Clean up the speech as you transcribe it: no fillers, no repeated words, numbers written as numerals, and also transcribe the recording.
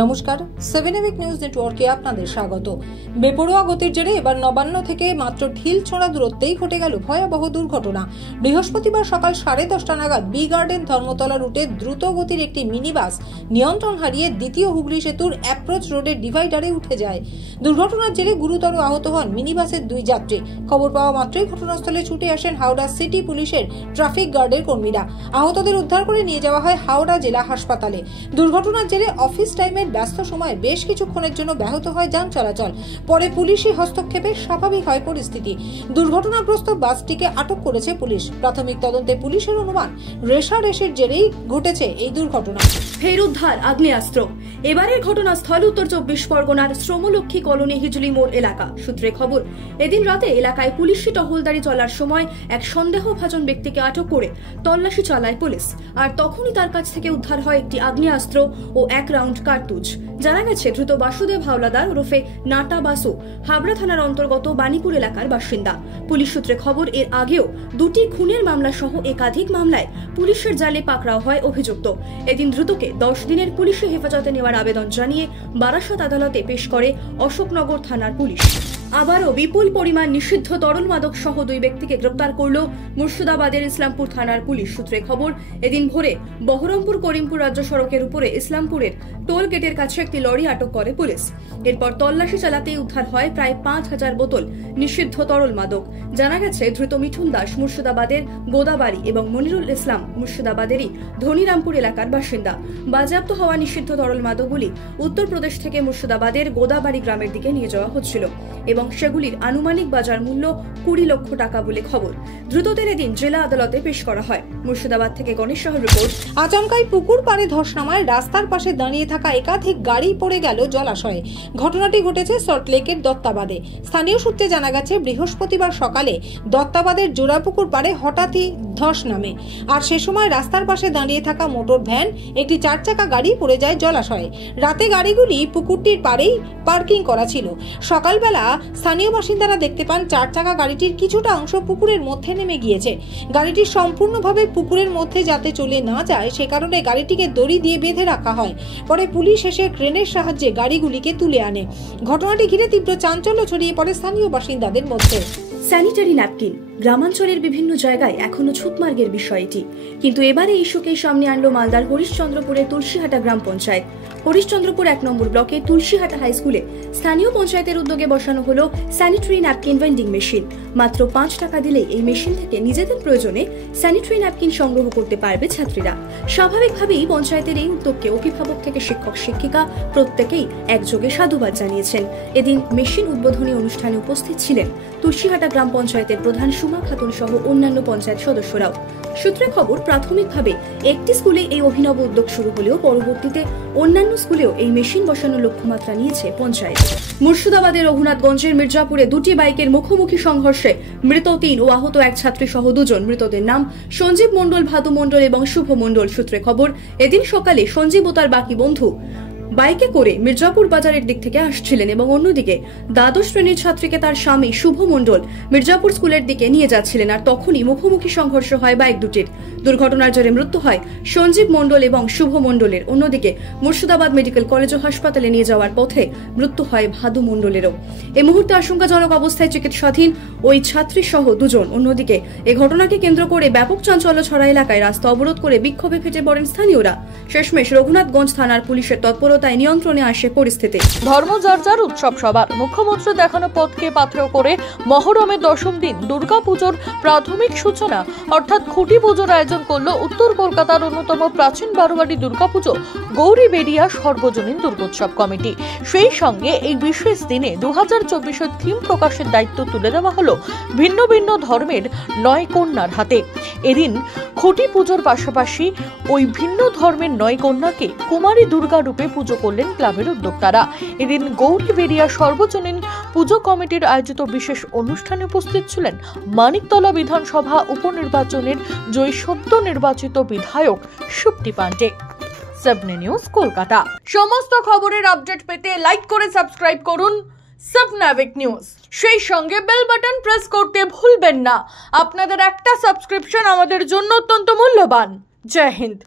নমস্কার, 7 নিউজ নেটওয়ার্কে আপনাদের স্বাগত। বেপরোয়া গতির জেরে এবার নবান্ন থেকে মাত্র ঢিল ছোঁড়া দূরত্বেই ঘটে গেল ভয়াবহ দুর্ঘটনা। বৃহস্পতিবার সকাল 10:30 নাগাদ বি গার্ডেন ধর্মতলা রুটে দ্রুত গতির একটি মিনি বাস নিয়ন্ত্রণ হারিয়ে দ্বিতীয় হুগলি সেতুর অ্যাপ্রোচ রোডের ডিভাইডারে উঠে যায়। দুর্ঘটনার জেরে গুরুতর আহত হন মিনি বাসের 2 যাত্রী। খবর পাওয়া মাত্রই ঘটনাস্থলে ছুটে আসেন হাওড়া সিটি পুলিশের ট্রাফিক গার্ডের কর্মীরা। আহতদের উদ্ধার করে নিয়ে যাওয়া হয় হাওড়া জেলা হাসপাতালে। দুর্ঘটনার জেরে অফিস টাইমের ব্যস্ত সময়ে বেশ কিছুক্ষণের জন্য ব্যাহত হয় যান চলাচল। পরে পুলিশি হস্তক্ষেপে স্বাভাবিক হয় পরিস্থিতি। দুর্ঘটনাগ্রস্ত বাসটিকে আটক করেছে পুলিশ। প্রাথমিক তদন্তে পুলিশের অনুমান রেশারেশির জেরেই ঘটেছে এই দুর্ঘটনা। ফের উদ্ধার আগ্নেয়াস্ত্র। এবারের ঘটনাস্থল উত্তর 24 পরগনার শ্রমলক্ষ্মী কলোনি হিজলি মোড় এলাকা। সূত্রে খবর, এদিন রাতে এলাকায় পুলিশি টহলদারি চলার সময় এক সন্দেহভাজন ব্যক্তিকে আটক করে তল্লাশি চালায় পুলিশ। আর তখনই তার কাছ থেকে উদ্ধার হয় একটি আগ্নেয়াস্ত্র ও 1 রাউন্ড কার্তুজ। জানা গেছে, ধৃত বাসুদেব হাওলাদার ওরফে নাটা বাসু হাবড়া থানার অন্তর্গত বাণীপুর এলাকার বাসিন্দা। পুলিশ সূত্রে খবর, এর আগেও 2টি খুনের মামলা সহ একাধিক মামলায় পুলিশের জালে পাকড়াও হয় অভিযুক্ত। এদিন ধৃতকে 10 দিনের পুলিশি হেফাজতে নেওয়ার আবেদন জানিয়ে বারাসত আদালতে পেশ করে অশোকনগর থানার পুলিশ। আবারও বিপুল পরিমাণ নিষিদ্ধ তরল মাদক সহ 2 ব্যক্তিকে গ্রেপ্তার করল মুর্শিদাবাদের ইসলামপুর থানার পুলিশ। সূত্রে খবর, এদিন ভোরে বহরমপুর করিমপুর রাজ্য সড়কের উপরে ইসলামপুরের টোল গেটের কাছে একটি লরি আটক করে পুলিশ। এরপর তল্লাশি চালাতেই উদ্ধার হয় প্রায় 5000 বোতল নিষিদ্ধ তরল মাদক। জানা গেছে, ধৃত মিঠুন দাস মুর্শিদাবাদের গোদাবাড়ি এবং মনিরুল ইসলাম মুর্শিদাবাদেরই ধনিরামপুর এলাকার বাসিন্দা। বাজেয়াপ্ত হওয়া নিষিদ্ধ তরল মাদকগুলি উত্তরপ্রদেশ থেকে মুর্শিদাবাদের গোদাবাড়ি গ্রামের দিকে নিয়ে যাওয়া হচ্ছিল এবং সেগুলির আনুমানিক বাজার মূল্য 20 লক্ষ টাকা বলে খবর। দ্রুতদের এদিন জেলা আদালতে পেশ করা হয়। মুর্শিদাবাদ থেকে গণেশ সাহার রিপোর্ট। আচমকাই পুকুর পাড়ে ধস নামায় রাস্তার পাশে দাঁড়িয়ে থাকা একাধিক গাড়ি পড়ে গেল জলাশয়ে। ঘটনাটি ঘটেছে সল্টলেকের দত্তাবাদে। স্থানীয় সূত্রে জানা গেছে, বৃহস্পতিবার সকালে দত্তাবাদের জোড়াপুকুর পাড়ে হঠাৎই ধস নামে। আর সে সময় রাস্তার পাশে দাঁড়িয়ে থাকা মোটর ভ্যান, একটি 4 চাকা গাড়ি পড়ে যায় জলাশয়ে। রাতে গাড়িগুলি পুকুরটির পাড়েই পার্কিং করা ছিল। সকালবেলা স্থানীয় বাসিন্দারা দেখতে পান 4 চাকা গাড়িটির কিছুটা অংশ পুকুরের মধ্যে নেমে গিয়েছে। গাড়িটি সম্পূর্ণভাবে পুকুরের মধ্যে যাতে চলে না যায় সে কারণে গাড়িটিকে দড়ি দিয়ে বেঁধে রাখা হয়। পরে পুলিশ এসে ক্রেনের সাহায্যে গাড়িগুলিকে তুলে আনে। ঘটনাটি ঘিরে তীব্র চাঞ্চল্য ছড়িয়ে পড়ে স্থানীয় বাসিন্দাদের মধ্যে। স্যানিটারি ন্যাপকিন গ্রামাঞ্চলের বিভিন্ন জায়গায় এখনো ছুতমার্গের বিষয় এটি, কিন্তু এবারে ইস্যুকেই সামনে আনলো মালদার হরিশ্চন্দ্রপুরের তুলসীহাটা গ্রাম পঞ্চায়েত। হরিশ্চন্দ্রপুর 1 নম্বর ব্লকে তুলসীহাটা হাই স্কুলে স্থানীয় পঞ্চায়েতের উদ্যোগে বসানো হলো স্যানিটারি ন্যাপকিন ভেন্ডিং মেশিন। মাত্র 5 টাকা দিলেই এই মেশিন থেকে নিজেদের প্রয়োজনে স্যানিটারি ন্যাপকিন সংগ্রহ করতে পারবে ছাত্রীরা। স্বাভাবিকভাবেই পঞ্চায়েতের এই উদ্যোগকে অভিভাবক থেকে শিক্ষক শিক্ষিকা প্রত্যেকেই একযোগে সাধুবাদ জানিয়েছেন। এদিন মেশিন উদ্বোধনী অনুষ্ঠানে উপস্থিত ছিলেন তুলসীহাটা গ্রাম পঞ্চায়েতের প্রধান সুমা খাতুন সহ অন্যান্য পঞ্চায়েত সদস্যরাও। সূত্রে খবর, প্রাথমিকভাবে একটি স্কুলে এই অভিনব উদ্যোগ শুরু হলেও পরবর্তীতে অন্যান্য স্কুলেও এই মেশিন বসানোর লক্ষ্যমাত্রা নিয়েছে পঞ্চায়েত। মুর্শিদাবাদের রঘুনাথগঞ্জের মির্জাপুরে 2টি বাইকের মুখোমুখি সংঘর্ষে মৃত 3 ও আহত 1 ছাত্রী সহ 2 জন। মৃতদের নাম সঞ্জীব মণ্ডল, ভাদু মণ্ডল এবং শুভ মণ্ডল। সূত্রে খবর, এদিন সকালে সঞ্জীব ও তার বাকি বন্ধু বাইকে করে মির্জাপুর বাজারের দিক থেকে আসছিলেন এবং অন্যদিকে দ্বাদশ শ্রেণীর ছাত্রীকে তার স্বামী শুভ মণ্ডল মির্জাপুর স্কুলের দিকে নিয়ে যাচ্ছিলেন। আর তখনই মুখোমুখি সংঘর্ষ হয় বাইক দুটির। দুর্ঘটনার জেরে মৃত্যু হয় সঞ্জীব মণ্ডল এবং শুভ মণ্ডলের। অন্যদিকে মুর্শিদাবাদ মেডিকেল কলেজ ও হাসপাতালে নিয়ে যাওয়ার পথে মৃত্যু হয় ভাদু মণ্ডলেরও। এই মুহূর্তে আশঙ্কাজনক অবস্থায় চিকিৎসাধীন ওই ছাত্রী সহ 2 জন। অন্যদিকে এই ঘটনাকে কেন্দ্র করে ব্যাপক চাঞ্চল্য ছড়া এলাকায় রাস্তা অবরোধ করে বিক্ষোভে ফেটে পড়েন স্থানীয়রা। শেষমেশ রঘুনাথগঞ্জ থানার পুলিশের তৎপরতায় নিয়ন্ত্রণে আসে পরিস্থিতি। ধর্মযাত্রার উৎসব সবার মুখ্যমন্ত্রী দেখানো পথকে পাথেয় করে মহরমের 10ম দিন দুর্গাপুজোর প্রাথমিক সূচনা অর্থাৎ খুঁটি পুজোর আয়োজন করলো উত্তর কলকাতার অন্যতম প্রাচীন বারোয়ারি দুর্গাপুজো গৌরীবেড়িয়া সর্বজনীন দুর্গোৎসব কমিটি। সেই সঙ্গে এই বিশেষ দিনে 2024 থিম প্রকাশের দায়িত্ব তুলে দেওয়া হলো ভিন্ন ভিন্ন ধর্মের 9 কন্যার হাতে। এদিন খুঁটি পুজোর পাশাপাশি ওই ভিন্ন ধর্মের 9 কন্যাকে কুমারী দুর্গা রূপে পুজো করলেন ক্লাবের উদ্যোক্তারা। এদিন গৌরীবেড়িয়া সর্বজনীন পুজো কমিটির আয়োজিত বিশেষ অনুষ্ঠানে উপস্থিত ছিলেন মানিকতলা বিধানসভা উপনির্বাচনের জয়ী সদ্য নির্বাচিত বিধায়ক সুপ্তি পান্ডে। 7 নিউজ কলকাতা। সমস্ত খবরের আপডেট পেতে লাইক করে সাবস্ক্রাইব করুন 7 নিউজ। সেই সঙ্গে বেল বাটন প্রেস করতে ভুলবেন না। আপনাদের একটা সাবস্ক্রিপশন আমাদের জন্য অত্যন্ত মূল্যবান। জয় হিন্দ।